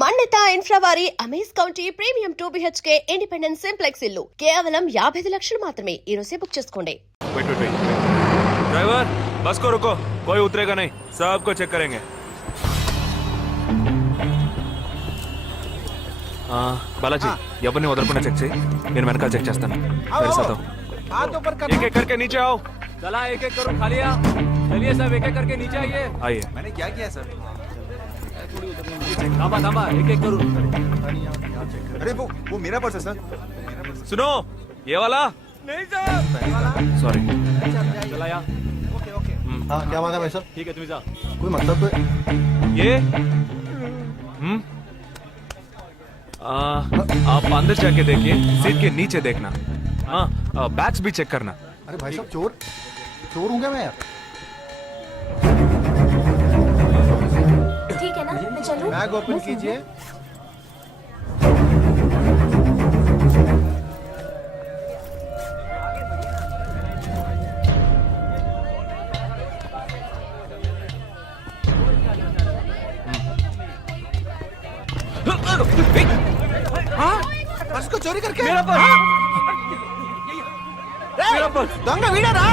మండత ఇన్ఫ్రావారి Amaze County premium 2 BHK independent simplex ఇల్లు కేవలం 55 లక్షలు మాత్రమే. ఈ రోజే బుక్ చేసుకోండి. ड्राइवर बस को रुको, कोई उतरेगा नहीं, सबको चेक करेंगे. बालाजी ఎవరిని వదలకుండా చెక్ చేయి, నేను వెనకాల చెక్ చేస్తాను. एक एक करके नीचे आओ. चला एक एक करो, खाली चलिए सब एक एक करके नीचे आइए. आइए. मैंने क्या किया सर? थामा थामा एक एक करो. अरे वो मेरा पर्स है सर. सुनो ये वाला नहीं सर. सॉरी. चला यार. Okay okay. हाँ क्या मांगा भाई सर? ठीक है तुम जा. कोई मतलब तो ये आप अंदर जाके देखिए, सीट के नीचे देखना. हाँ बैग्स भी चेक करना. अरे भाई साहब चोर हूँ क्या मैं यार? ठीक है ना, मैं चलूं? बैग ओपन कीजिए. पर्स को चोरी करके मेरा पर्स. मेरा पर्स. दंगा वीड़ा रा.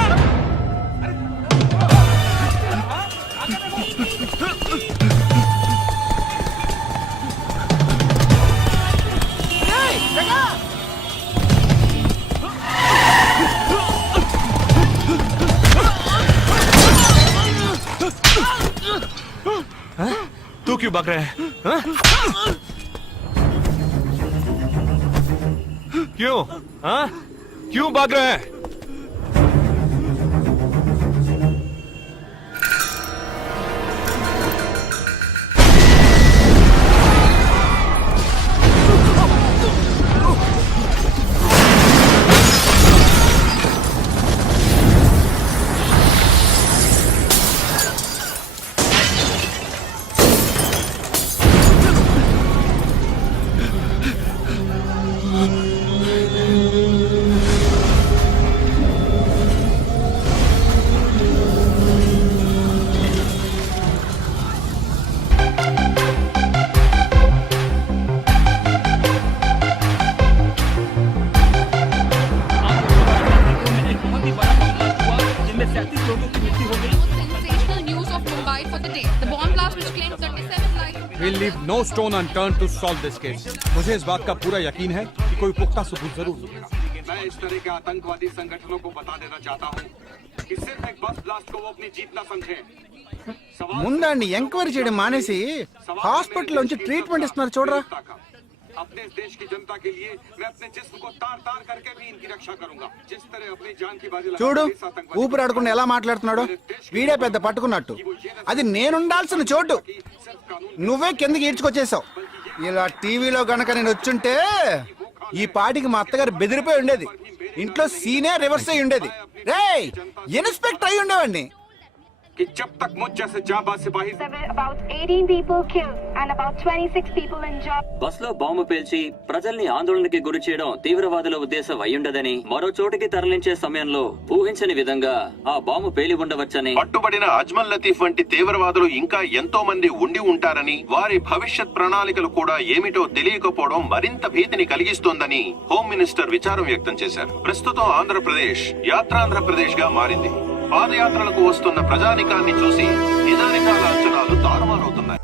तू क्यों भाग रहा है? क्यों? हाँ? क्यों भाग रहा है? We'll leave no stone unturned to solve this case. मुझे इस बात का पूरा यकीन है कि कोई पुख्ता सबूत जरूर मिलेगा. मैं इस तरह के आतंकवादी संगठनों को बता देना चाहता हूँ कि सिर्फ एक बस ब्लास्ट को वो अपनी जीत न समझें. ముందండి ఎంక్వైరీ చేయడం మానేసి హాస్పిటల్ నుంచి ట్రీట్మెంట్ ఇస్తున్నారు చూడరా. अपने देश की जनता के लिए मैं अपने जिस्म को तार तार करके भी इनकी रक्षा करूंगा. जिस तरह अपनी जान की बाजी చూడు ఊపిరాడకుండా ఎలా మాట్లాడుతున్నాడు. వీడే పెద్ద పట్టుకున్నట్టు. అది నేనుండాల్సిన చోటు నువ్వే కిందకి ఈడ్చుకొచ్చేసావు. ఇలా టీవీలో గనక నేను వచ్చుంటే ఈ పాటికి మా అత్తగారు బెదిరిపోయి ఉండేది. ఇంట్లో సీనే రివర్స్ అయి ఉండేది. రేయ్ ఇన్స్పెక్టర్ అయి ఉండేవాడిని. कि जब तक मुझ जैसे जाबाज सिपाही About 18 people killed and about 26 people injured. Bus లో బాంబు పేల్చి ప్రజల్ని ఆందోళనకి గురి చేయడం తీవ్రవాదుల ఉద్దేశం అయ్యుండదని, మరో చోటికి తరలించే సమయంలో ఊహించని విధంగా ఆ బాంబు పేలి ఉండవచ్చని, పట్టుబడిన అజ్మల్ లతీఫ్ వంటి తీవ్రవాదులు ఇంకా ఎంతో మంది ఉండి ఉంటారని, వారి భవిష్యత్ ప్రణాళికలు కూడా ఏమిటో తెలియకపోవడం మరింత భీతిని కలిగిస్తోందని హోమ్ మినిస్టర్ విచారం వ్యక్తం చేశారు. ప్రస్తుతం ఆంధ్రప్రదేశ్ యాత్రాంధ్రప్రదేశ్ గా మారింది. పాదయాత్రలకు వస్తున్న ప్రజానికాన్ని చూసి నిజానికాల అంచనాలు తారుమారవుతున్నాయి.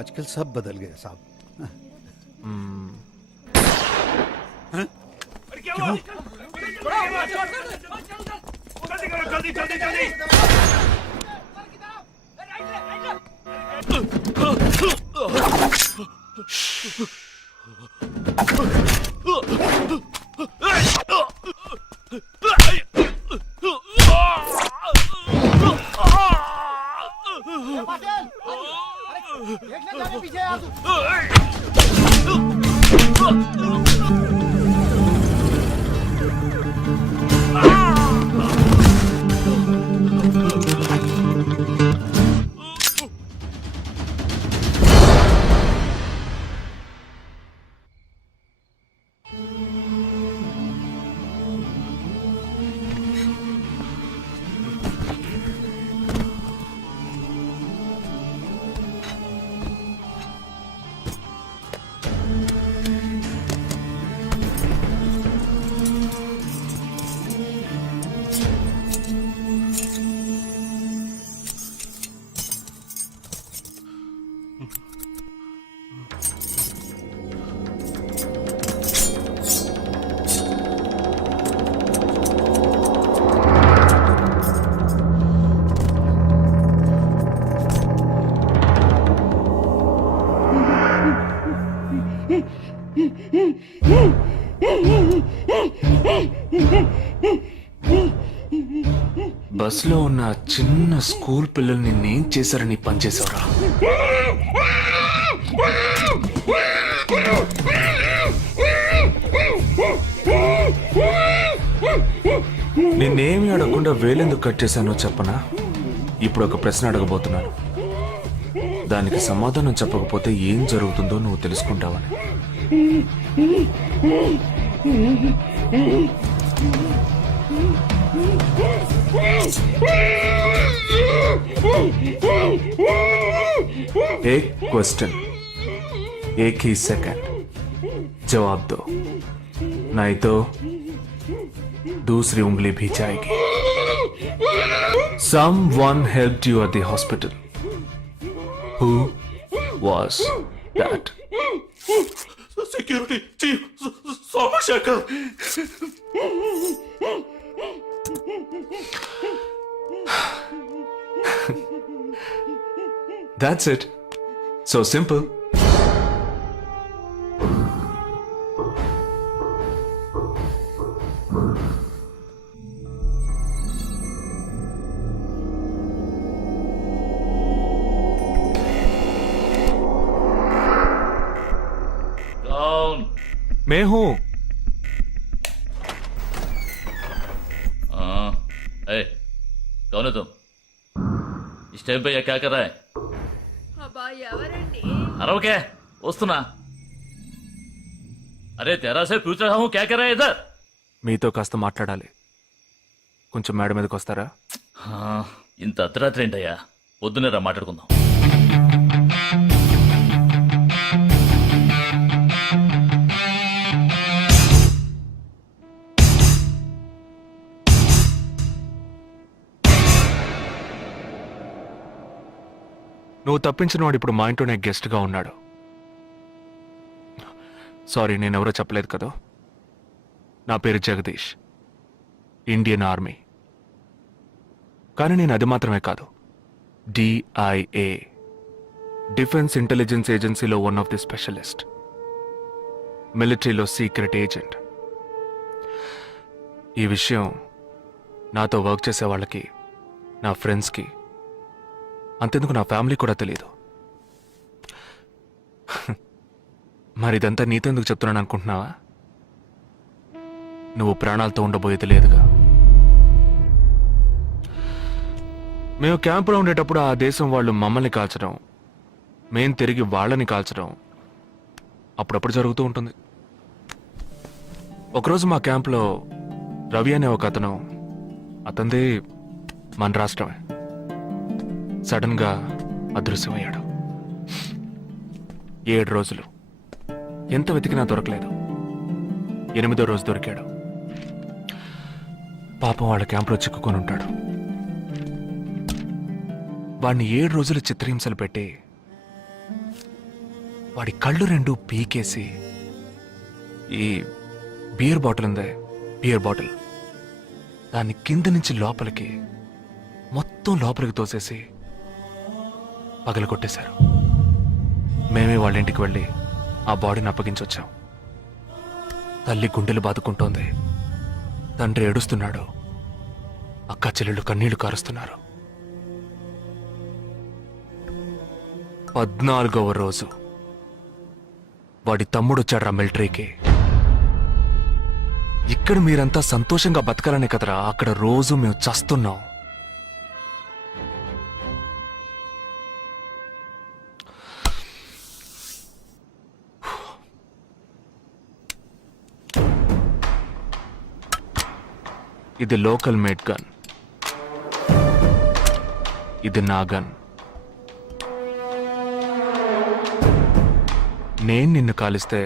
आजकल सब बदल गए साहब. బస్లో ఉన్న చిన్న స్కూల్ పిల్లల్ని నేను చేశారని పనిచేశావురా. నిన్నేమి అడగకుండా వేలెందుకు కట్ చేశానో చెప్పనా? ఇప్పుడు ఒక ప్రశ్న అడగబోతున్నాను. దానికి సమాధానం చెప్పకపోతే ఏం జరుగుతుందో నువ్వు తెలుసుకుంటావని. एक क्वेश्चन एक ही सेकंड जवाब दो, नहीं तो दूसरी उंगली भी जाएगी. Someone helped you at the hospital. Who was that? Security chief Somashekar. That's it. So simple. कौन? मैं हूं. ए, कौन है तुम? इस टाइम पे ये क्या कर रहा है? अरे क्या वस्तुना? अरे तेरा से पूछ रहा हूँ क्या कर रहा है इधर? మీతో కాస్త మాట్లాడాలి. కొంచెం మేడ మీదకి వస్తారా? ఇంత అర్ధరాత్రి ఏంటయ్యా? పొద్దునే రా మాట్లాడుకుందాం. నువ్వు తప్పించిన వాడు ఇప్పుడు మా ఇంట్లోనే గెస్ట్గా ఉన్నాడు. సారీ, నేనెవరో చెప్పలేదు కదా. నా పేరు జగదీష్, ఇండియన్ ఆర్మీ. కానీ నేను అది మాత్రమే కాదు, DIA, డిఫెన్స్ ఇంటెలిజెన్స్ ఏజెన్సీలో వన్ ఆఫ్ ది స్పెషలిస్ట్, మిలిటరీలో సీక్రెట్ ఏజెంట్. ఈ విషయం నాతో వర్క్ చేసే వాళ్ళకి, నా ఫ్రెండ్స్కి, అంతెందుకు నా ఫ్యామిలీ కూడా తెలియదు. మరి ఇదంతా నీతెందుకు చెప్తున్నాను అనుకుంటున్నావా? నువ్వు ప్రాణాలతో ఉండబోయేది లేదుగా. మేము క్యాంపులో ఉండేటప్పుడు ఆ దేశం వాళ్ళు మమ్మల్ని కాల్చడం, మేం తిరిగి వాళ్ళని కాల్చడం అప్పుడప్పుడు జరుగుతూ ఉంటుంది. ఒకరోజు మా క్యాంప్లో రవి అనే ఒక అతను, అతనిది మన రాష్ట్రమే, సడన్ గా అదృశ్యమయ్యాడు. 7 రోజులు ఎంత వెతికినా దొరకలేదు. 8వ రోజు దొరికాడు. పాపం వాళ్ళ క్యాంపులో చిక్కుకొని ఉంటాడు. వాడిని 7 రోజులు చిత్రహింసలు పెట్టి వాడి కళ్ళు 2 పీకేసి ఈ బియర్ బాటిల్ ఉందే, బియర్ బాటిల్, దాన్ని కింద నుంచి లోపలికి మొత్తం లోపలికి తోసేసి పగల కొట్టేశారు. మేమే వాళ్ళ ఇంటికి వెళ్ళి ఆ బాడీని అప్పగించొచ్చాం. తల్లి గుండెలు బాదుకుంటోంది, తండ్రి ఏడుస్తున్నాడు, అక్క చెల్లెళ్ళు కన్నీళ్లు కారుస్తున్నారు. 14వ రోజు వాడి తమ్ముడు వచ్చాడ్రా మిలిటరీకి. ఇక్కడ మీరంతా సంతోషంగా బతకాలనే కదరా అక్కడ రోజు మేము చస్తున్నాం. ఇది లోకల్ మేడ్ గన్, ఇది నా గన్. నేను నిన్ను కాలిస్తే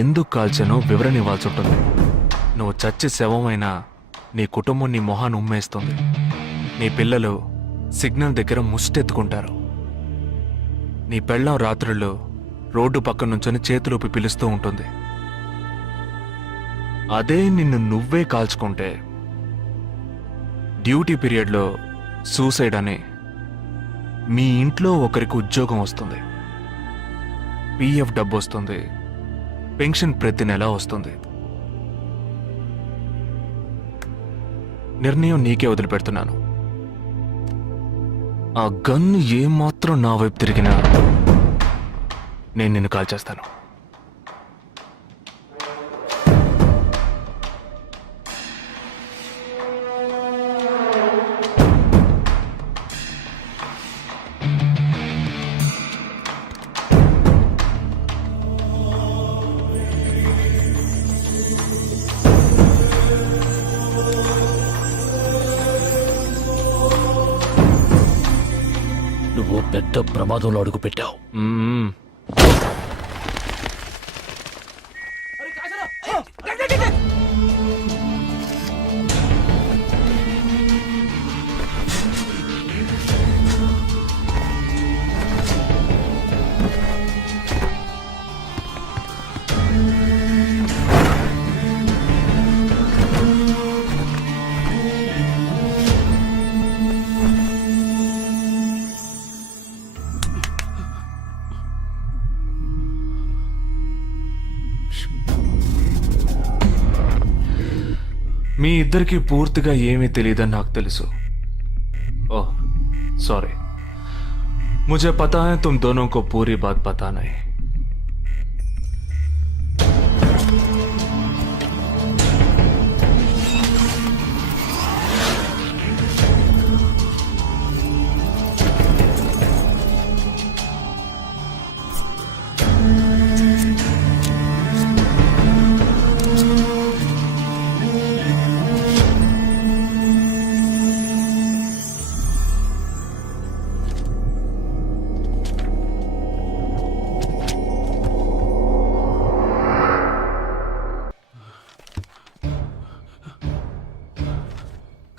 ఎందుకు కాల్చానో వివరణ ఇవ్వాల్సి ఉంటుంది. నువ్వు చచ్చి శవమైనా నీ కుటుంబం నీ మొహాన్ని ఉమ్మేస్తుంది. నీ పిల్లలు సిగ్నల్ దగ్గర ముష్టెత్తుకుంటారు. నీ పెళ్ళం రాత్రుళ్ళు రోడ్డు పక్కన నుంచొని చేతులూపి పిలుస్తూ ఉంటుంది. అదే నిన్ను నువ్వే కాల్చుకుంటే డ్యూటీ పీరియడ్లో సూసైడ్ అని మీ ఇంట్లో ఒకరికి ఉద్యోగం వస్తుంది, పిఎఫ్ డబ్బు వస్తుంది, పెన్షన్ ప్రతి నెల వస్తుంది. నిర్ణయం నీకే వదిలిపెడుతున్నాను. ఆ గన్ ఏమాత్రం నా వైపు తిరిగినా నేను నిన్ను కాల్చేస్తాను. నువ్వు పెద్ద ప్రమాదంలో అడుగు పెట్టావు. మీ ఇద్దరికి పూర్తిగా ఏమీ తెలియదని నాకు తెలుసు. ఓह सॉरी, मुझे पता है तुम दोनों को पूरी बात पता नहीं.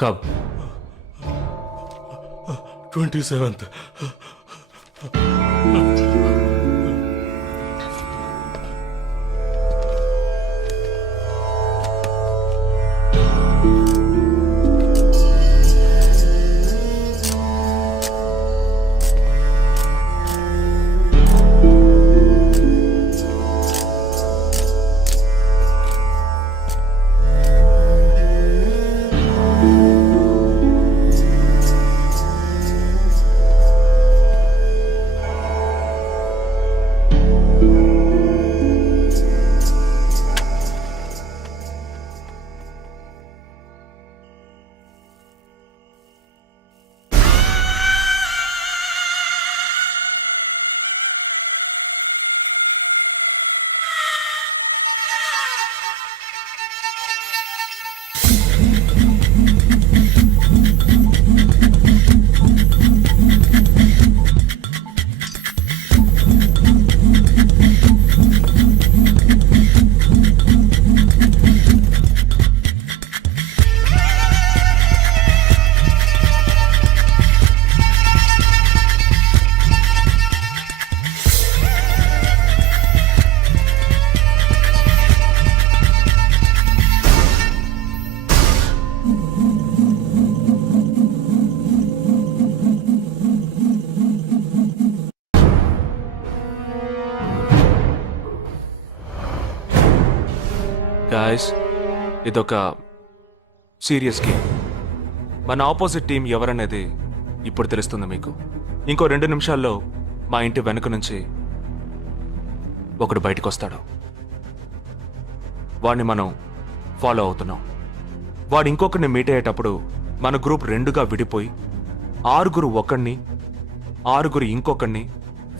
कब? 27th. గాయస్, ఇదొక సీరియస్ గేమ్. మన ఆపోజిట్ టీం ఎవరనేది ఇప్పుడు తెలుస్తుంది మీకు. ఇంకో 2 నిమిషాల్లో మా ఇంటి వెనుక నుంచి ఒకడు బయటకు వస్తాడు. వాడిని మనం ఫాలో అవుతున్నాం. వాడు ఇంకొకరిని మీట్ అయ్యేటప్పుడు మన గ్రూప్ 2గా విడిపోయి 6 ఒకడిని 6 ఇంకొకరిని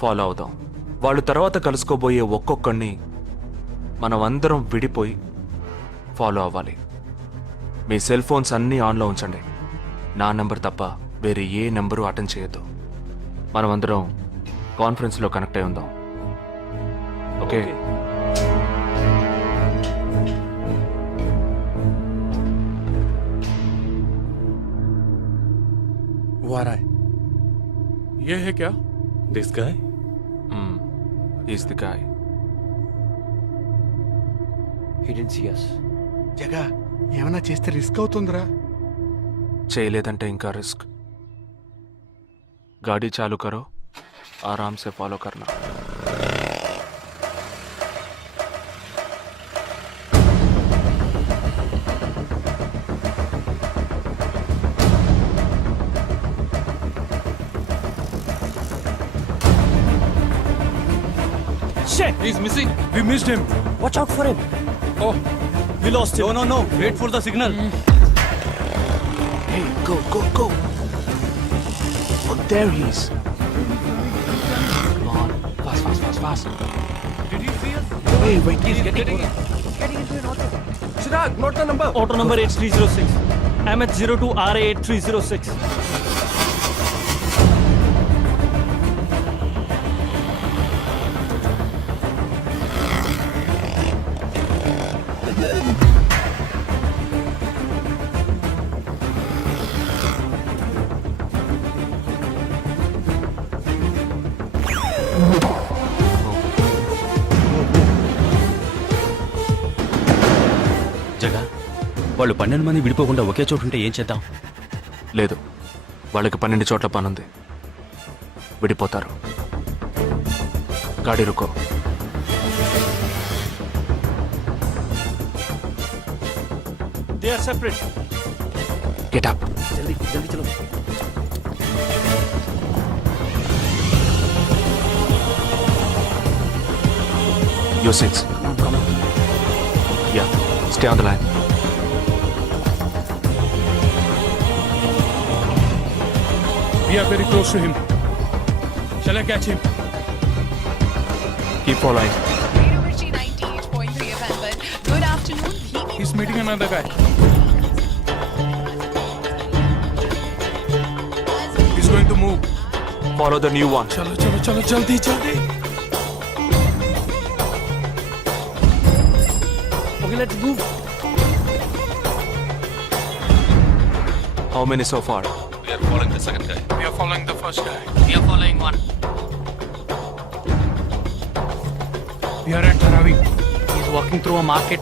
ఫాలో అవుతాం. వాళ్ళు తర్వాత కలుసుకోబోయే ఒక్కొక్కడిని మనం అందరం విడిపోయి ఫాలో అవ్వాలి. మీ సెల్ ఫోన్స్ అన్నీ ఆన్లో ఉంచండి. నా నెంబర్ తప్ప వేరే ఏ నెంబరు అటెండ్ చేయొద్దు. మనం అందరం కాన్ఫరెన్స్లో కనెక్ట్ అయి ఉందాం. ఓకే? वो आ रहा है. ये है क्या? This guy is the guy. He didn't see us. జగా ఏమైనా చేస్తే రిస్క్ అవుతుందిరా. చేయలేదంటే ఇంకా రిస్క్. गाड़ी चालू करो, आराम से फॉलो करना. Shit! He's missing. We missed him. Watch out for him. Oh, We lost him. no. Wait for the signal. Hey, go. Oh, there he is. Come on, fast. Did he see us? Wait, He's getting into an auto. Chirag, note the number. Auto number 8306. MH02RA8306. జగా వాళ్ళు 12 మంది విడిపోకుండా ఒకే చోటు ఉంటే ఏం చేద్దాం? లేదు, వాళ్ళకి 12 చోట్ల పనుంది. విడిపోతారు. గాడి రుకో. They are separate. Get up. जल्दी चलो. Your seats. Come on. Yeah, stay on the line. We are very close to him. Shall I catch him? Keep following. Good afternoon. He's meeting another guy. He's going to move. Follow the new one. चलो जल्दी. Okay, let's move. How many so far? We are following the second guy. We are following the first guy. We are following one. We are at Dharavi. He's walking through a market.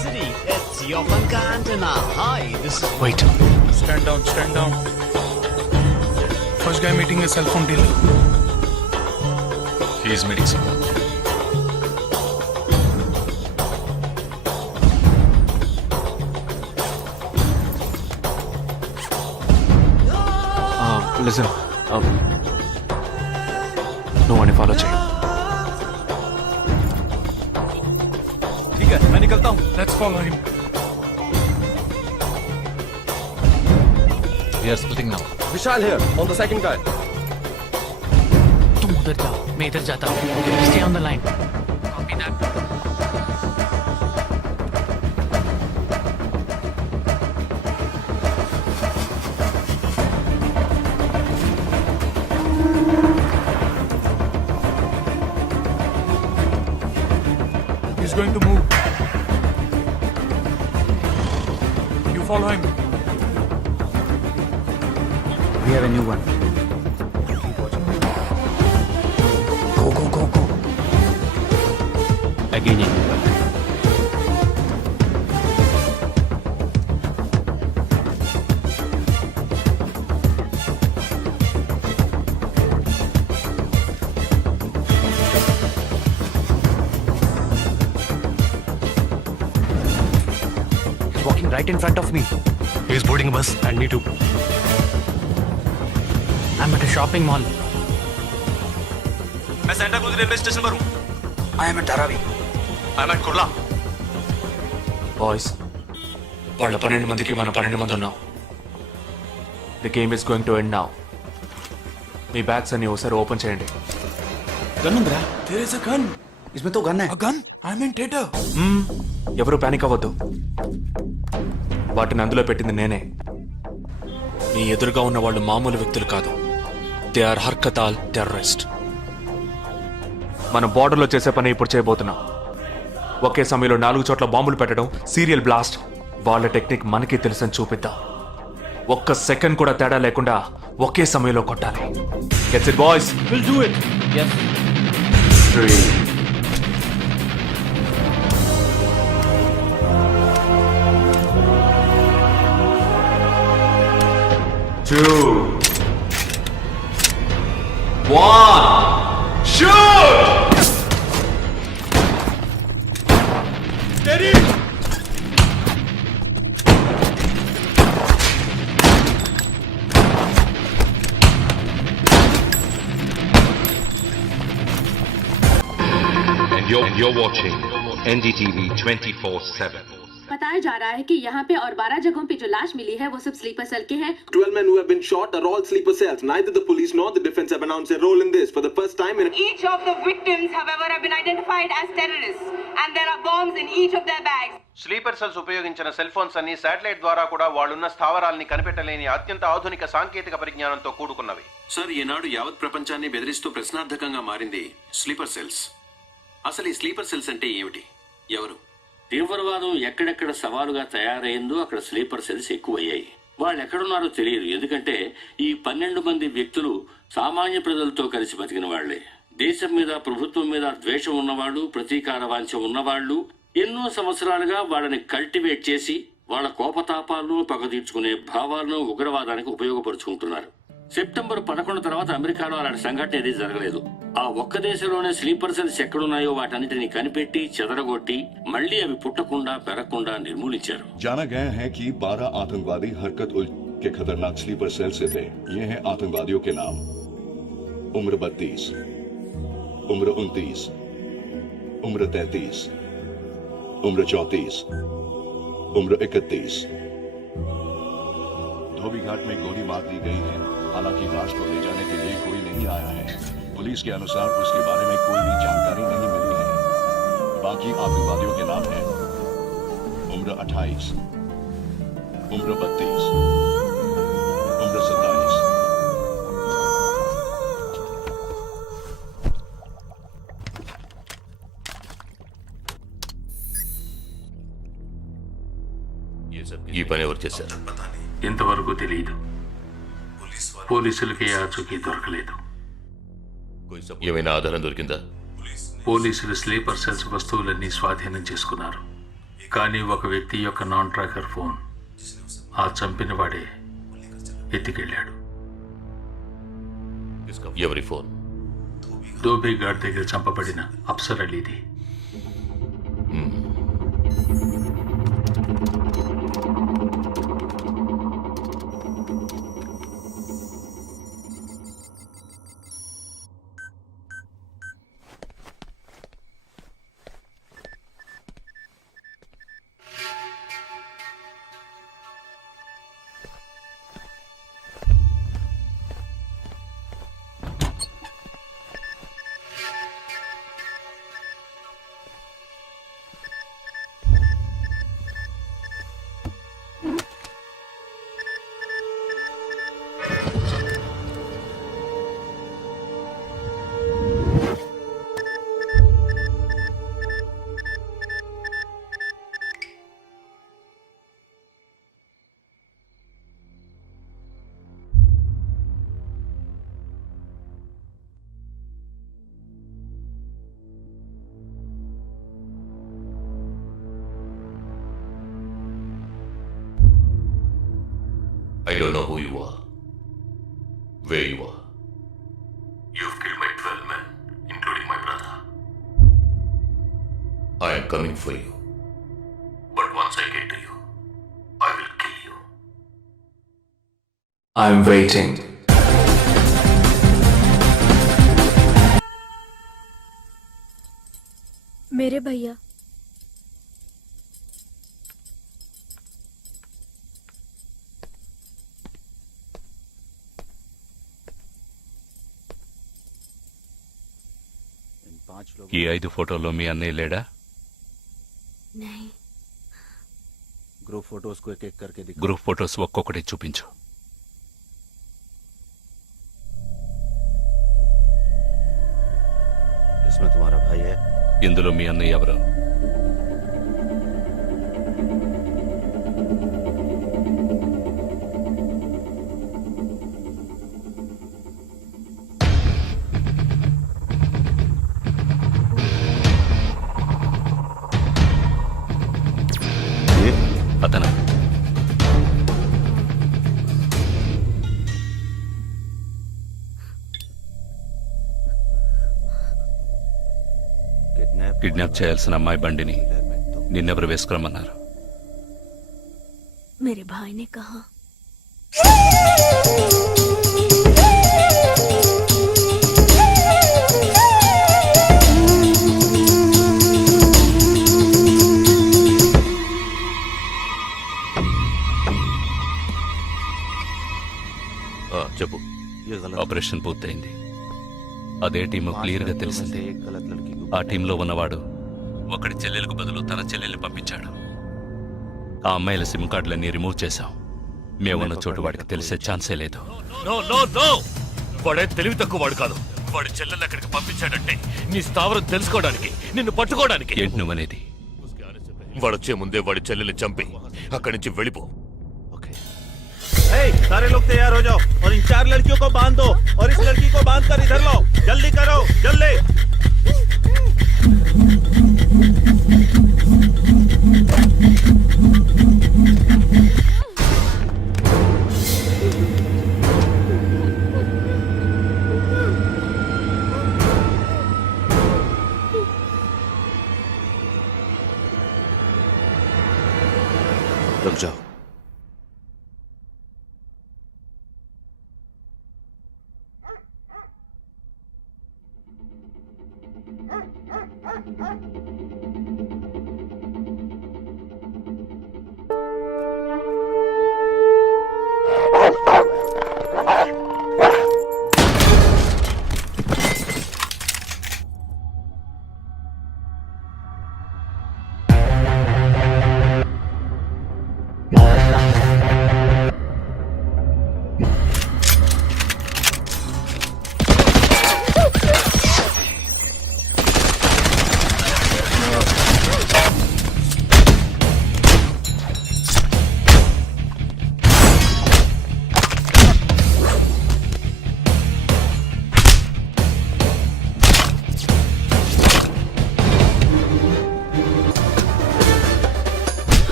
City. It's your antenna. Hi, this is. Wait. Stand down. First guy meeting a cell phone dealer. He is meeting someone. Listen. No one follow chain. ठीक है, मैं निकलता हूँ. Let's follow him. We are splitting now. Vishal here on the second guy. तुम उधर जाओ, मैं इधर जाता हूँ. Stay on the line. Copy that. He's going to move. You follow him. We have a new one. Go. Again a new one. He's walking right in front of me. He's boarding a bus and me too. I'm at a shopping mall. मैं Santa cruise railway station पर हूँ. I am at Dharavi. I'm at Kurla. Boys వాళ్ళ 12 మందికి మనం 12 మంది ఉన్నాం. The game is going to end now. Me bags అన్ని ఒకసారి ఓపెన్ చేయండి. గన్ ఉందిరా. There is a gun. इसमें तो गन है. A gun? I'm in theater. ఎవరు పానిక్ అవ్వద్దు. వాటిని అందులో పెట్టింది నేనే. మీ ఎదురుగా ఉన్న వాళ్ళు మామూలు వ్యక్తులు కాదు. They are Harkatul terrorist. మనం బార్డర్లో చేసే పని ఇప్పుడు చేయబోతున్నాం. ఒకే సమయంలో 4 చోట్ల బాంబులు పెట్టడం, సీరియల్ బ్లాస్ట్. వాళ్ళ టెక్నిక్ మనకి తెలుసని చూపిద్దాం. ఒక్క సెకండ్ కూడా తేడా లేకుండా ఒకే సమయంలో కొట్టాలి. Gets it boys? We'll do it. Yes. 3 2 1 shoot! Steady. And you're watching NDTV 24/7. बताया जा रहा है कि यहाँ पे और 12 जगहों पे जो लाश मिली है वो सब स्लीपर सेल के हैं. 12 men who have been shot are all sleeper cells. Neither the police nor the defense have announced their role in this. For the first time in Each of the victims, however, have been identified as terrorists, and there are bombs in each of their bags. Sleeper cells ఉపయోగించిన cell phones అన్ని satellite ద్వారా కూడా వాళ్ళున్న స్థావరాల్ని కనిపెట్టలేని అత్యంత ఆధునిక సాంకేతిక పరిజ్ఞానంతో కూడుకున్నవి. Sir, ఈనాడు యావత్ ప్రపంచాన్ని బెదిరిస్తూ ప్రశ్నార్థకంగా మారింది స్లీపర్ సెల్స్. అసలు ఈ స్లీపర్ సెల్స్ అంటే ఏమిటి? ఎవరు? తీవ్రవాదం ఎక్కడెక్కడ సవాలుగా తయారైందో అక్కడ స్లీపర్ సెల్స్ ఎక్కువయ్యాయి. వాళ్ళు ఎక్కడున్నారో తెలియదు. ఎందుకంటే ఈ 12 మంది వ్యక్తులు సామాన్య ప్రజలతో కలిసి బతికిన వాళ్లే. దేశం మీద, ప్రభుత్వం మీద ద్వేషం ఉన్నవాళ్ళు, ప్రతీకార వాంఛ ఉన్నవాళ్లు ఎన్నో సంవత్సరాలుగా వాళ్ళని కల్టివేట్ చేసి వాళ్ళ కోపతాపాలను, పగ తీర్చుకునే భావాలను ఉగ్రవాదానికి ఉపయోగపరుచుకుంటున్నారు. సెప్టెంబర్ 11 తర్వాత అమెరికాలో అలాంటి సంఘటన ఏదీ జరగలేదు. ఆ ఒక్క దేశంలోనే స్లీపర్ సెల్స్ ఎక్కడున్నాయో వాటన్నిటిని కనిపెట్టి చెదరగొట్టి మళ్లీ అవి పుట్టకుండా పెరగకుండా నిర్మూలించారు. जाना गया है कि 12 आतंकवादी हरकत-उल के खतरनाक स्लीपर सेल से थे. ये हैं आतंकवादियों के नाम: उम्र 32, उम्र 29, उम्र 33, उम्र 34, उम्र 31. धोबी घाट में गोली मार दी गई है. हालांकि लाश को ले जाने के लिए कोई नहीं आया है. पुलिस के अनुसार उसके बारे में कोई भी जानकारी नहीं मिली है. बाकी आतंकवादियों के नाम हैं: उम्र 28, उम्र 32, उम्र 27. ఈ పని ఎవరు చేశారు? ఇంతవరకు తెలియదు. పోలీసులకి ఆచూకీ దొరకలేదు. ఏమైనా ఆధారం దొరికిందా? పోలీసులు స్లీపర్ సెల్స్ వస్తువులన్నీ స్వాధీనం చేసుకున్నారు. కానీ ఒక వ్యక్తి యొక్క నాన్ ట్రాకర్ ఫోన్ ఆ చంపిన వాడే ఎత్తికెళ్ళాడు. ఎవరి ఫోన్? ధోబీ ఘాట్ దగ్గర చంపబడిన Afsar అలీది. I don't know who you are, where you are. You've killed my 12 men, including my brother. I am coming for you. But once I get to you, I will kill you. I'm waiting. मेरे भैया ఈ 5 ఫోటోల్లో మీ అన్నయ్య లేడా? नहीं group photos को एक एक करके दिखा. గ్రూప్ ఫోటోస్ ఒక్కొక్కటి చూపించు. इसमें तुम्हारा भाई है. ఇందులో మీ అన్నయ్య ఎవరు? అతను కిడ్నాప్ చేయాల్సిన అమ్మాయి బండిని నిన్నెవరు వేసుకురమ్మన్నారు? मेरे भाई ने कहा. చెప్పు. ఆపరేషన్ పూర్తయింది. అదే టీము క్లియర్గా తెలిసింది. ఆ టీంలో ఉన్నవాడు ఒకడి చెల్లెలకు బదులు తన చెల్లెల్ని పంపించాడు. ఆ అమ్మాయిల సిమ్ కార్డులన్నీ రిమూవ్ చేశాం. మేమున్న చోటు వాడికి తెలిసే ఛాన్సే లేదు. వాడే తెలివి తక్కువ వాడు కాదు. వాడి చెల్లెల్ని అక్కడికి పంపించాడంటే నీ స్థావరం తెలుసుకోవడానికి, నిన్ను పట్టుకోవడానికి. ఏంటి నువ్వనేది? వాడొచ్చే ముందే వాడి చెల్లెల్ని చంపి అక్కడి నుంచి వెళ్ళిపో. सारे लोग तैयार हो जाओ और इन 4 लड़कियों को बांध दो और इस लड़की को बांध कर इधर लो. जल्दी करो, जल्दी. रुक जाओ.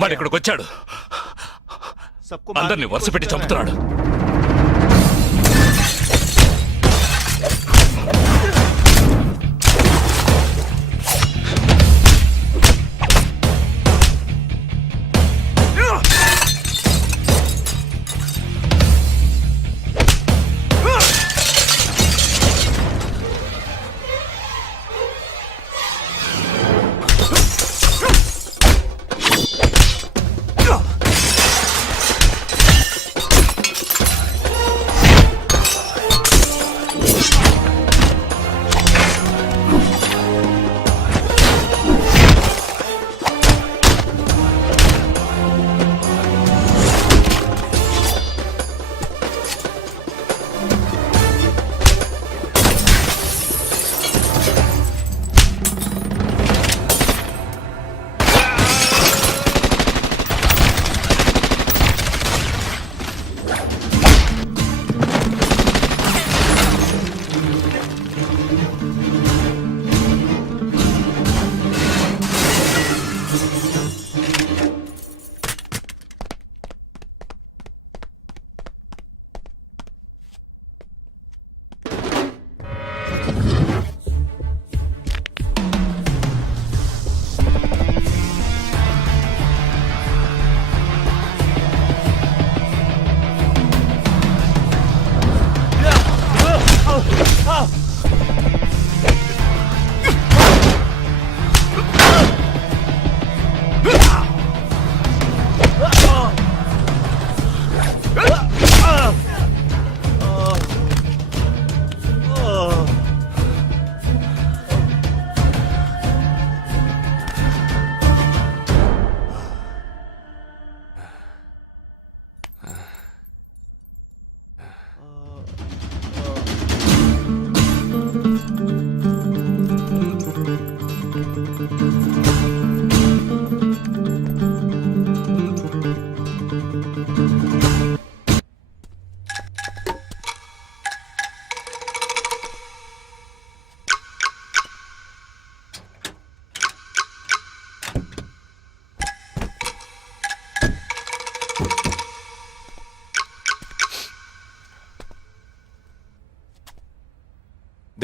వాడు ఇక్కడికి వచ్చాడు. అందరినీ వరుస పెట్టి చంపుతున్నాడు.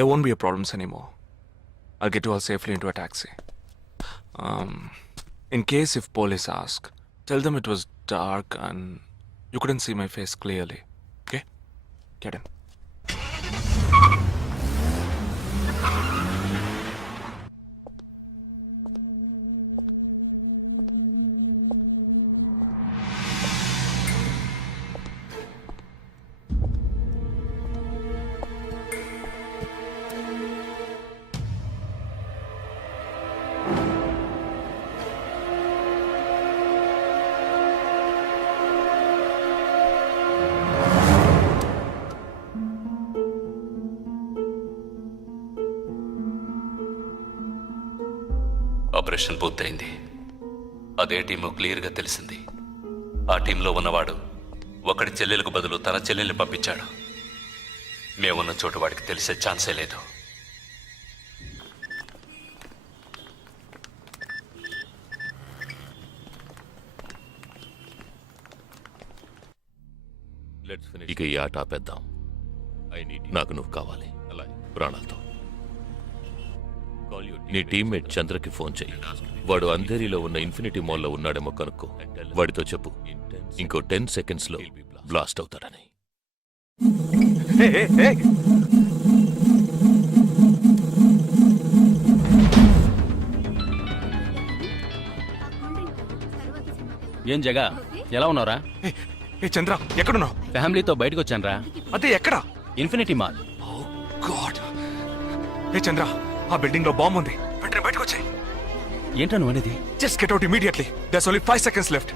there won't be a problems anymore. I'll get you all safely into a taxi. In case if police ask, tell them it was dark and you couldn't see my face clearly. Okay? Get in. Operation పూర్తయింది. అదే team క్లియర్గా తెలిసింది. ఆ టీంలో ఉన్నవాడు ఒకడి చెల్లెలకు బదులు తన చెల్లెల్ని పంపించాడు. మేమున్న చోటు వాడికి తెలిసే ఛాన్సే లేదు. ఇక ఈ ఆట ఆపేద్దాం. నాకు నువ్వు కావాలి ప్రాణాలతో. నీ టీమ్మేట్ చంద్రకి ఫోన్ చెయ్యి. వాడు అంధేరిలో ఉన్న ఇన్ఫినిటీ మాల్లో ఉన్నాడేమో కనుక్కో. వాడితో చెప్పు ఇంకో 10 seconds లో బ్లాస్ట్ అవుతాడని. ఏం జగా ఎలా ఉన్నారా? ఏ చంద్ర ఎక్కడున్నావు? ఫ్యామిలీతో బయటకు వచ్చానరా. అదే ఎక్కడ? Infinity mall. గాడ్. ఏ చంద్ర, ఆ బిల్డింగ్ లో బాంబు ఉంది. వెంటనే బయటకు వచ్చాయి. ఏంటో నువ్వు అనేది? Just get out immediately. There's only 5 seconds left.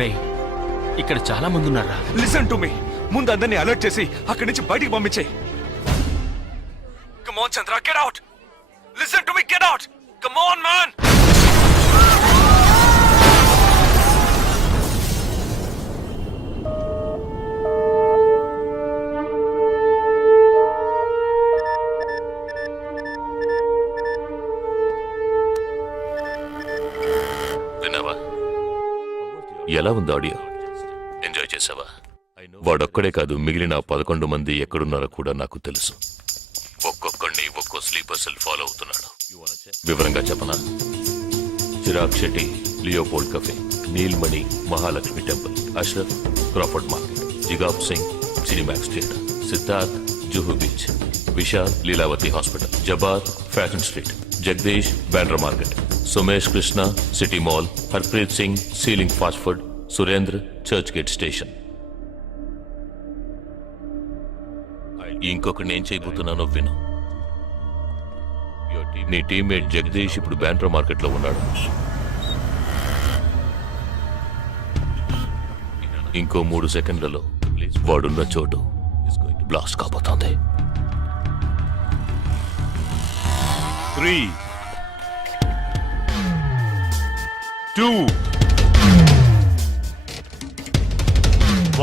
రే, ఇక్కడ చాలా మంది ఉన్నారా? Listen to me. ముందు అందరినీ అలర్ట్ చేసి అక్కడి నుంచి బయటికి పంపించేయి. Come on Chandra, get out. Listen to me, get out. Come on man. ఎలా ఉంది ఆడియో? ఎంజాయ్ చేసావా? వాడొక్కడే కాదు, మిగిలిన 11 మంది ఎక్కడున్నారో కూడా నాకు తెలుసు. ఒక్కొక్కడిని ఒక్కో స్లీపర్ సెల్ ఫాలో అవుతున్నాడు. వివరంగా చెప్పనా? Chirag Shetty, Leopold cafe, Neelmani, Mahalakshmi temple, Ashraf, Crawford market, జిగాబ్ Singh, Cinemax theatre, Siddharth, Juhu beach, Vishal, Lilavati hospital, Jabbar, fashion street, Jagdish, Bandra market, Sumesh Krishna, city mall, Harpreet Singh, ceiling fast food, Surendra, church gate station. ఇంకొకటి నేను చేయబోతున్నానో విను. నీ టీమ్మేట్ జగదీష్ ఇప్పుడు బ్యాండ్రా మార్కెట్ లో ఉన్నాడు. ఇంకో 3 సెకండ్లలో వాడున్న చోటు బ్లాస్ట్ కాబోతోంది. 3, 2,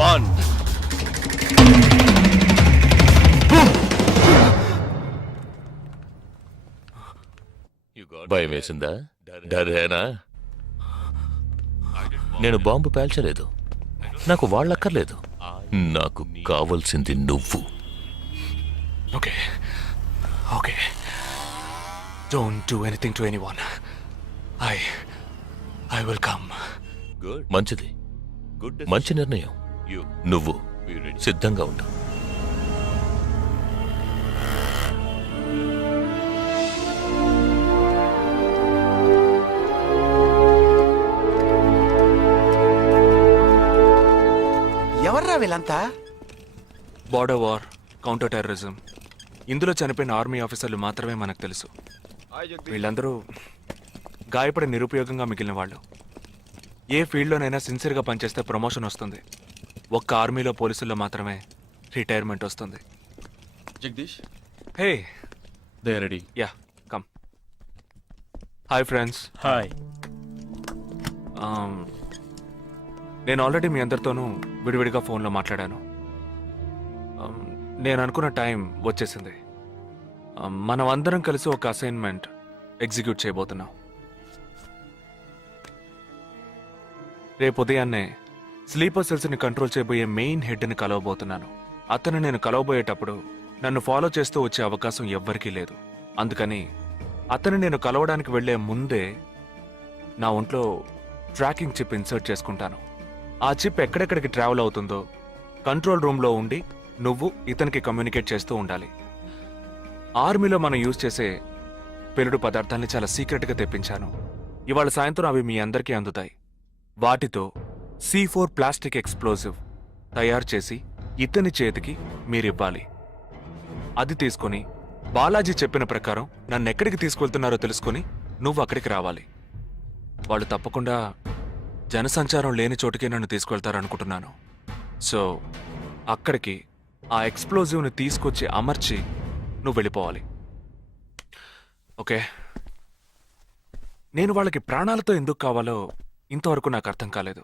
1. భయం వేసిందా? డరేనా? నేను బాంబు పేల్చలేదు. నాకు వాళ్ళక్కర్లేదు. నాకు కావలసింది నువ్వు. Okay okay, don't do anything to anyone. I will come. మంచిది, మంచి నిర్ణయం. నువ్వు సిద్ధంగా ఉండు. ఎవర్రా వీళ్ళంతా? బార్డర్ వార్, కౌంటర్ టెర్రరిజం, ఇందులో చనిపోయిన ఆర్మీ ఆఫీసర్లు మాత్రమే మనకు తెలుసు. వీళ్ళందరూ గాయపడి నిరుపయోగంగా మిగిలిన వాళ్ళు. ఏ ఫీల్డ్లోనైనా సిన్సియర్గా పనిచేస్తే ప్రమోషన్ వస్తుంది. ఒక్క ఆర్మీలో పోలీసుల్లో మాత్రమే రిటైర్మెంట్ వస్తుంది. Jagdish, hey, they ready. Yeah, come. Hi friends. Hi. నేను ఆల్రెడీ మీ అందరితోనూ విడివిడిగా ఫోన్లో మాట్లాడాను. నేను అనుకున్న టైం వచ్చేసింది. మనం అందరం కలిసి ఒక అసైన్మెంట్ ఎగ్జిక్యూట్ చేయబోతున్నాం. రేపు ఉదయాన్నే స్లీపర్ సెల్స్ని కంట్రోల్ చేయబోయే మెయిన్ హెడ్ని కలవబోతున్నాను. అతను నేను కలవబోయేటప్పుడు నన్ను ఫాలో చేస్తూ వచ్చే అవకాశం ఎవ్వరికీ లేదు. అందుకని అతను నేను కలవడానికి వెళ్లే ముందే నా ఒంట్లో ట్రాకింగ్ చిప్ ఇన్సర్ట్ చేసుకుంటాను. ఆ చిప్ ఎక్కడెక్కడికి ట్రావెల్ అవుతుందో కంట్రోల్ రూమ్లో ఉండి నువ్వు ఇతనికి కమ్యూనికేట్ చేస్తూ ఉండాలి. ఆర్మీలో మనం యూజ్ చేసే పెలుడు పదార్థాల్ని చాలా సీక్రెట్గా తెప్పించాను. ఇవాళ సాయంత్రం అవి మీ అందరికీ అందుతాయి. వాటితో C4 ప్లాస్టిక్ ఎక్స్ప్లోజివ్ తయారు చేసి ఇతని చేతికి మీరివ్వాలి. అది తీసుకుని బాలాజీ చెప్పిన ప్రకారం నన్ను ఎక్కడికి తీసుకెళ్తున్నారో తెలుసుకుని నువ్వు అక్కడికి రావాలి. వాళ్ళు తప్పకుండా జనసంచారం లేని చోటుకే నన్ను తీసుకెళ్తారనుకుంటున్నాను. సో అక్కడికి ఆ ఎక్స్ప్లోజివ్ని తీసుకొచ్చి అమర్చి నువ్వు వెళ్ళిపోవాలి. ఓకే? నేను వాళ్ళకి ప్రాణాలతో ఎందుకు కావాలో ఇంతవరకు నాకు అర్థం కాలేదు.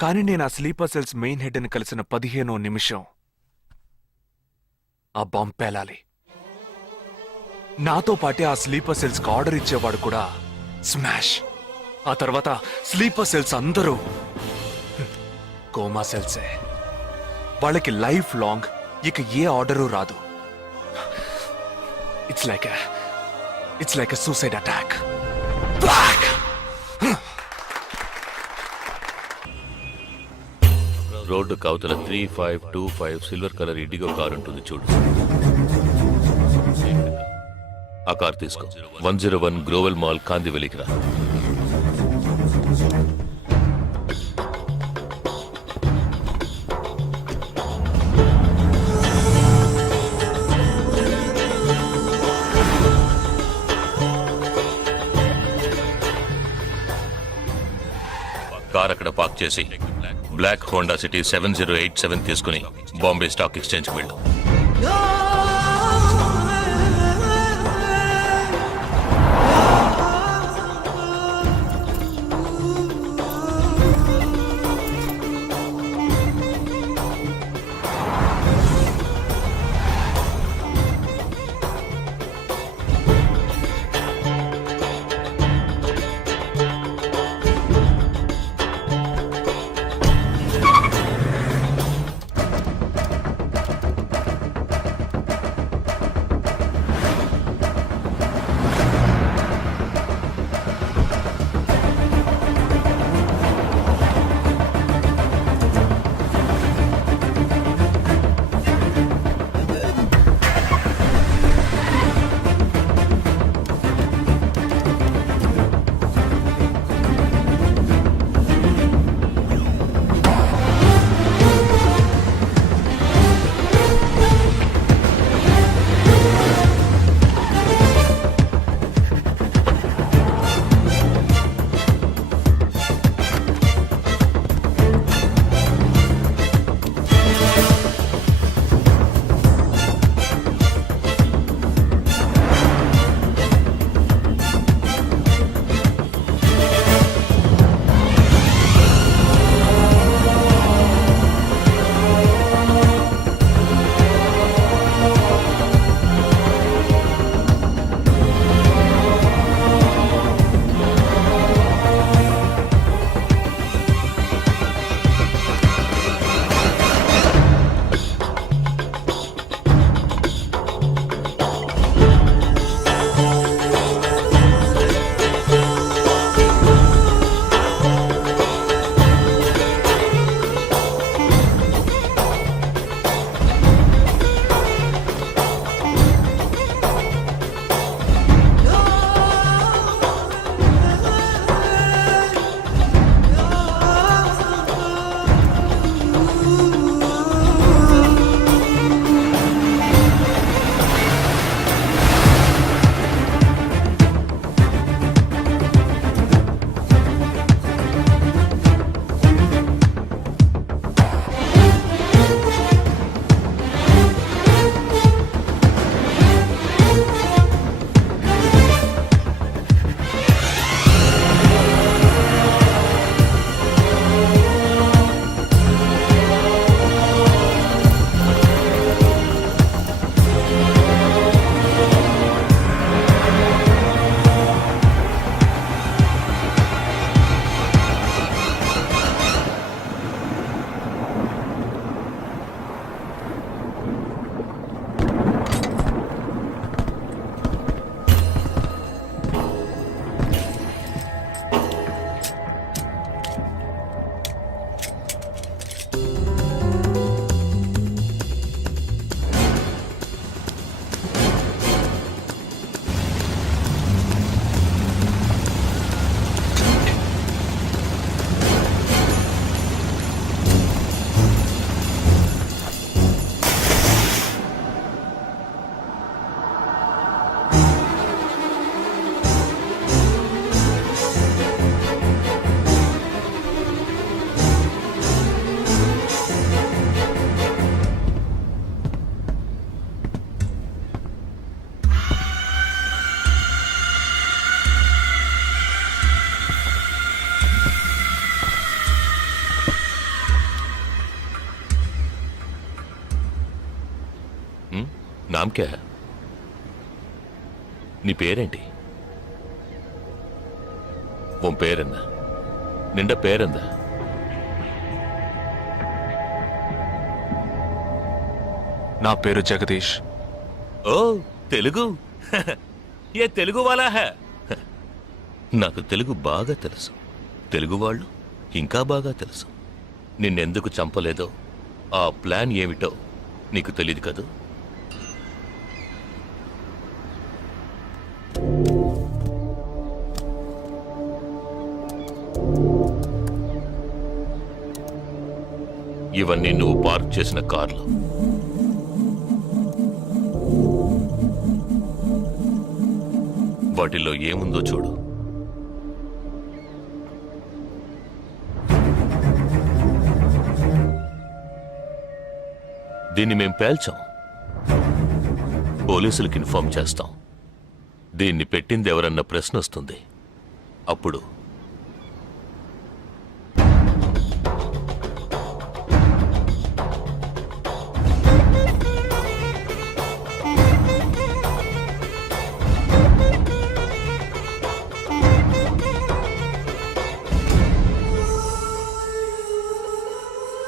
కానీ నేను ఆ స్లీపర్ సెల్స్ మెయిన్ హెడ్ని కలిసిన 15వ నిమిషం ఆ బాంబ్ పేలాలి. నాతో పాటే ఆ స్లీపర్ సెల్స్కి ఆర్డర్ ఇచ్చేవాడు కూడా స్మాష్. ఆ తర్వాత స్లీపర్ సెల్స్ అందరూ కోమా సెల్సే. వాళ్ళకి లైఫ్ లాంగ్ ఇక ఏ ఆర్డరు రాదు. It's like a suicide attack. Road కవతల 3525 సిల్వర్ కలర్ ఇండిగో కార్ ఉంటుంది చూడు. ఆ కార్ తీసుకో. 101 గ్రోవెల్ మాల్ కాందివెలికి రా. కార్ అక్కడ పార్క్ చేసి బ్లాక్ హోండా సిటీ 7087 తీసుకుని బాంబే స్టాక్ ఎక్స్చేంజ్కి వెళ్ళు. క్యా నీ పేరేంటి? ఉన్ పేరెన్న? నిండ పేరెంద? నా పేరు జగదీష్. ఓ తెలుగు. ఏ తెలుగు వాలా హై? నాకు తెలుగు బాగా తెలుసు. తెలుగు వాళ్ళు ఇంకా బాగా తెలుసు. నిన్నెందుకు చంపలేదో, ఆ ప్లాన్ ఏమిటో నీకు తెలియదు కదూ. ఇవన్నీ నువ్వు పార్క్ చేసిన కార్లు. వాటిల్లో ఏముందో చూడు. దీన్ని మేం పేల్చాం. పోలీసులకు ఇన్ఫార్మ్ చేస్తాం. దీన్ని పెట్టింది ఎవరన్న ప్రశ్న వస్తుంది. అప్పుడు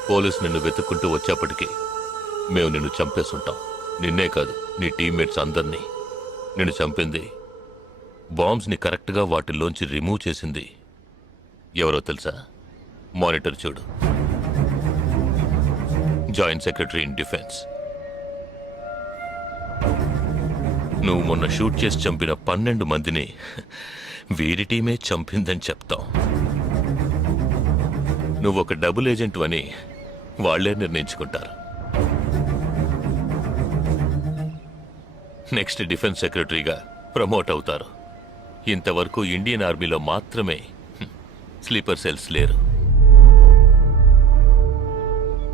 పోలీసు నిన్ను వెతుక్కుంటూ వచ్చేప్పటికీ మేము నిన్ను చంపేస్తుంటాం. నిన్నే కాదు, నీ టీమ్మేట్స్ అందరినీ. నిన్ను చంపింది, బాంబ్స్ని కరెక్ట్గా వాటిల్లోంచి రిమూవ్ చేసింది ఎవరో తెలుసా? మానిటర్ చూడు. Joint secretary in defence. నువ్వు మొన్న షూట్ చేసి చంపిన 12 మందిని వీరి టీమే చంపిందని చెప్తాం. నువ్వు ఒక డబుల్ ఏజెంట్ అని వాళ్లే నిర్ణయించుకుంటారు. నెక్స్ట్ డిఫెన్స్ సెక్రటరీగా ప్రమోట్ అవుతారు. ఇంతవరకు ఇండియన్ ఆర్మీలో మాత్రమే స్లీపర్ సెల్స్ లేరు.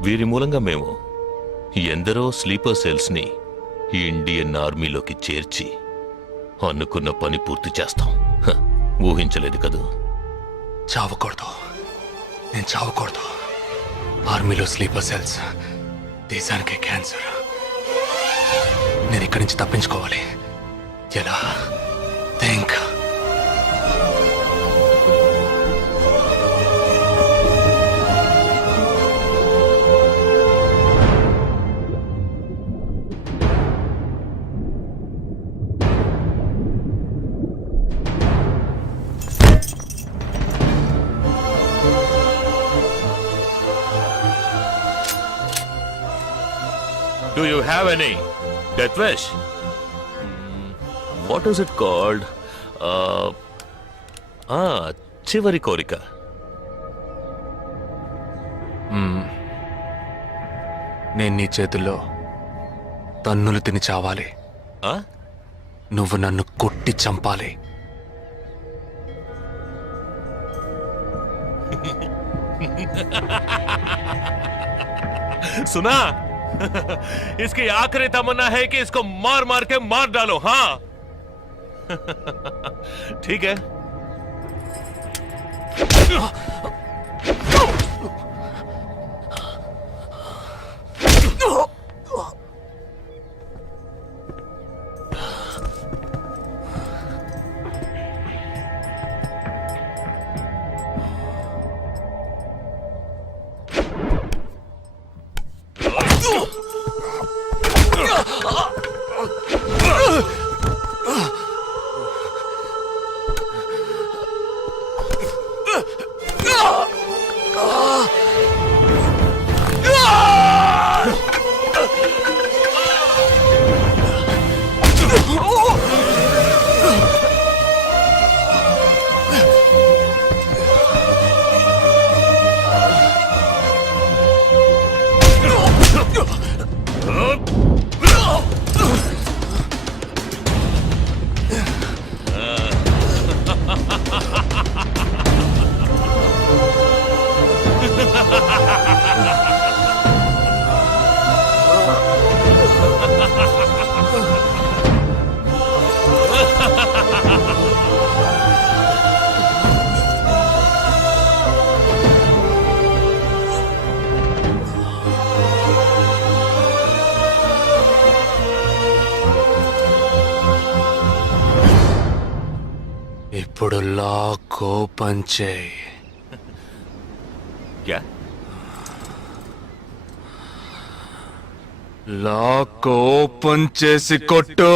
వీరి మూలంగా మేము ఎందరో స్లీపర్ సెల్స్ని ఇండియన్ ఆర్మీలోకి చేర్చి అనుకున్న పని పూర్తి చేస్తాం. ఊహించలేదు కదూ. చావకూడదు, నేను చావకూడదు. ఆర్మీలో స్లీపర్ సెల్స్ దేశానికి క్యాన్సర్. నేను ఇక్కడి నుంచి తప్పించుకోవాలి. ఎలా? Think. Do you have any death wish? What is it called? చివరి కోరిక. నేను నీ చేతుల్లో తన్నులు తిని చావాలి. నువ్వు నన్ను కొట్టి చంపాలి. सुना? इसकी आखिरी तमन्ना है कि इसको मार मार के मार डालो. हाँ ठीक है. ఇప్పుడు లాక్ ఓపెన్ చేయి. క్యా? లాక్ ఓపెన్ చేసి కొట్టు.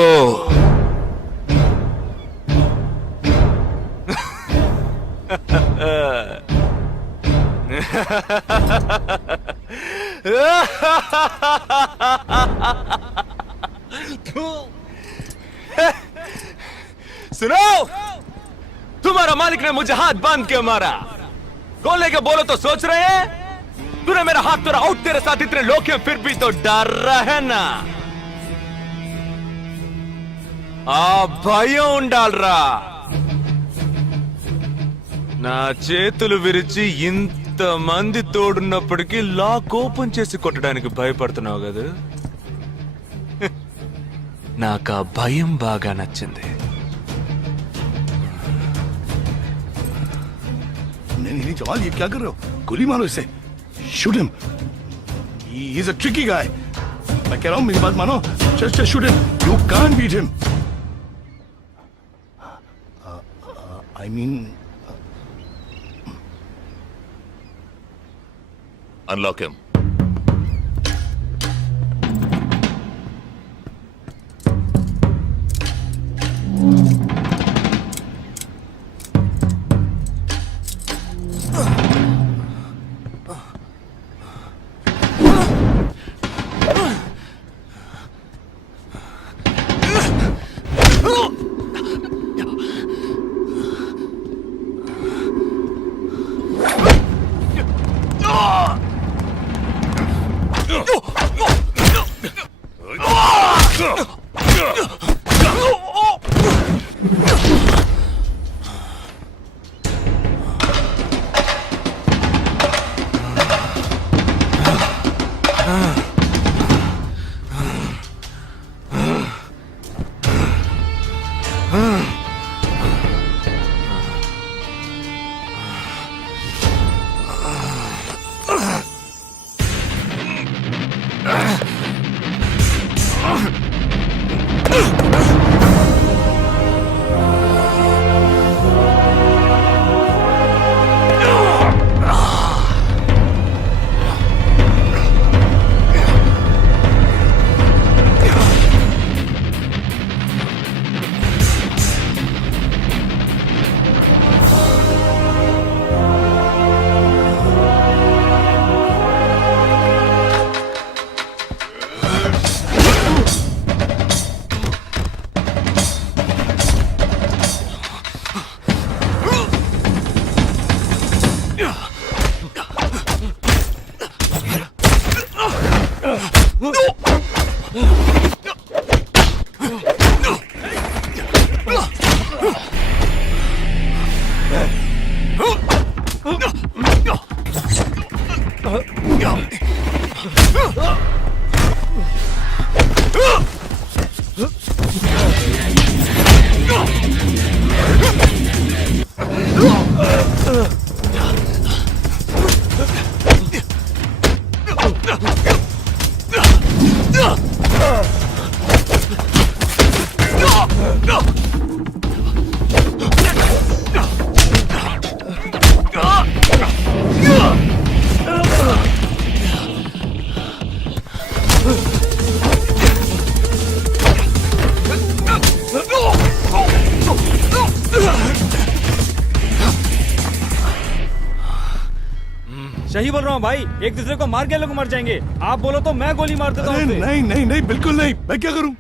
सुनो, तुम्हारा मालिक ने मुझे हाथ बांध के मारा. गोले के बोलो तो सोच रहे हैं? तूने मेरा हाथ तोड़ा आउट, तेरे साथ इतने लोग हैं फिर भी तो डर रहा है ना. आ भయం ఉండాలరా. నా చేతులు విరిచి ఇంతమంది తోడున్నప్పటికీ లాక్ ఓపెన్ చేసి కొట్టడానికి భయపడుతున్నావు కదా. నాకు ఆ భయం బాగా నచ్చింది. नहीं जवान, ये क्या कर रहे हो? गोली मारो इसे. Shoot him. He is a tricky guy. मैं कह रहा हूं मेरी बात मानो. Just shoot him. You can't beat him. I mean unlock him. सही बोल रहा हूँ भाई, एक दूसरे को मार के लोग मर जाएंगे. आप बोलो तो मैं गोली मार देता हूँ. नहीं नहीं नहीं, बिल्कुल नहीं. मैं क्या करूं?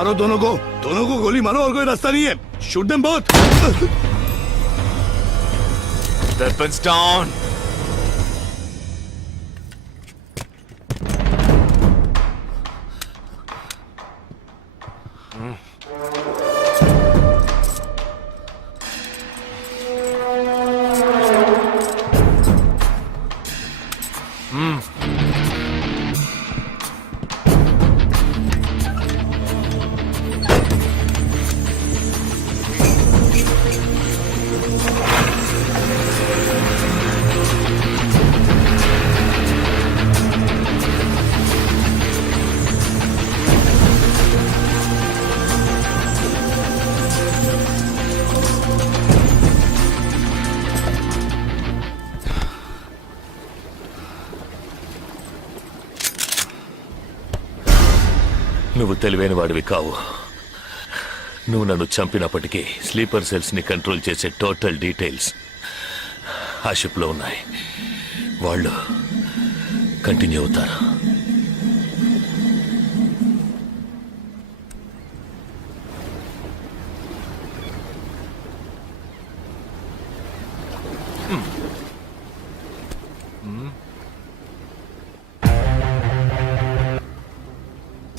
मारो दोनों को गोली मारो और कोई रास्ता नहीं है shoot them both Weapons down. నువ్వు తెలివైన వాడివి కావు. నువ్వు నన్ను చంపినప్పటికీ స్లీపర్ సెల్స్ ని కంట్రోల్ చేసే టోటల్ డీటెయిల్స్ ఆ షిప్ లో ఉన్నాయి. వాళ్ళు కంటిన్యూ అవుతారు.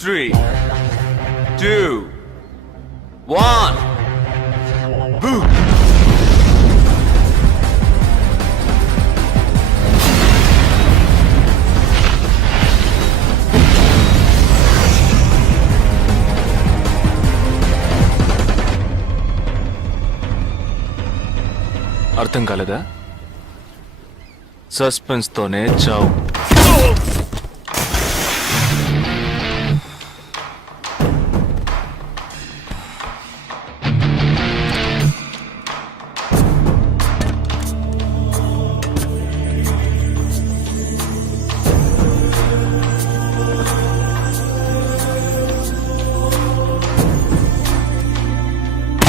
Three, two, one. Boom. అర్థం కాలేదా? సస్పెన్స్ తోనే చావు.